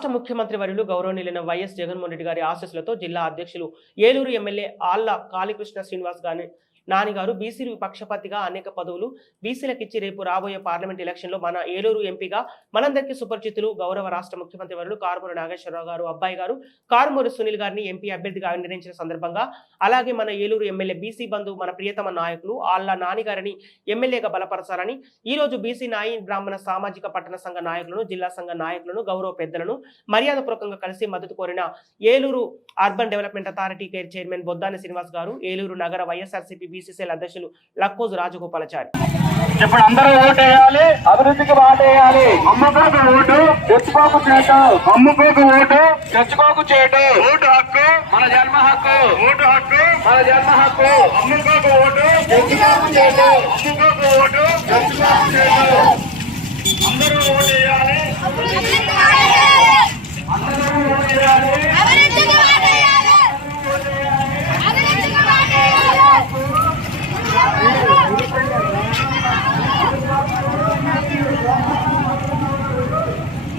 రాష్ట్ర ముఖ్యమంత్రి వర్యులు గౌరవనీయులైన వైఎస్ జగన్మోహన్ రెడ్డి గారి ఆశీస్సులతో జిల్లా అధ్యక్షులు ఏలూరు ఎమ్మెల్యే ఆళ్ల కాళీకృష్ణ శ్రీనివాస్ గారి నాని గారు బీసీలు పక్షపాతిగా అనేక పదవులు బీసీలకు ఇచ్చి రేపు రాబోయే పార్లమెంట్ ఎలక్షన్ లో మన ఏలూరు ఎంపీగా మనందరికీ సుపరిచితులు గౌరవ రాష్ట్ర ముఖ్యమంత్రి వర్యులు కారుమూరి నాగేశ్వరరావు గారు అబ్బాయి గారు కారుమూరి సునీల్ గారిని ఎంపీ అభ్యర్థిగా నిర్ణయించిన సందర్భంగా అలాగే మన ఏలూరు ఎమ్మెల్యే బీసీ బంధు మన ప్రియతమ నాయకులు ఆళ్ల నాని గారిని ఎమ్మెల్యేగా బలపరచాలని ఈ రోజు బీసీ నాయి బ్రాహ్మణ సామాజిక పట్టణ సంఘ నాయకులను జిల్లా సంఘ నాయకులను గౌరవ పెద్దలను మర్యాదపూర్వకంగా కలిసి మద్దతు కోరిన Eluru urban development authority chairman Boddani Srinivas గారు ఏలూరు నగర వైఎస్ఆర్సీపీ బీసీసీఎల్ అధ్యక్షులు లక్కోజు రాజగోపాలాచారి. ఇప్పుడు అందరూ ఓటు వేయాలి, అభివృద్ధికి వాటేయాలి. అమ్ముకోకు ఓటు తెచ్చుకోకు చేటు, అమ్ముకోకు ఓటు తెచ్చుకోకు చేటు. ఓటు హక్కు మన జన్మ హక్కు, ఓటు హక్కు మన జన్మ హక్కు. అమ్ముకోకు ఓటు తెచ్చుకోకు చేటు.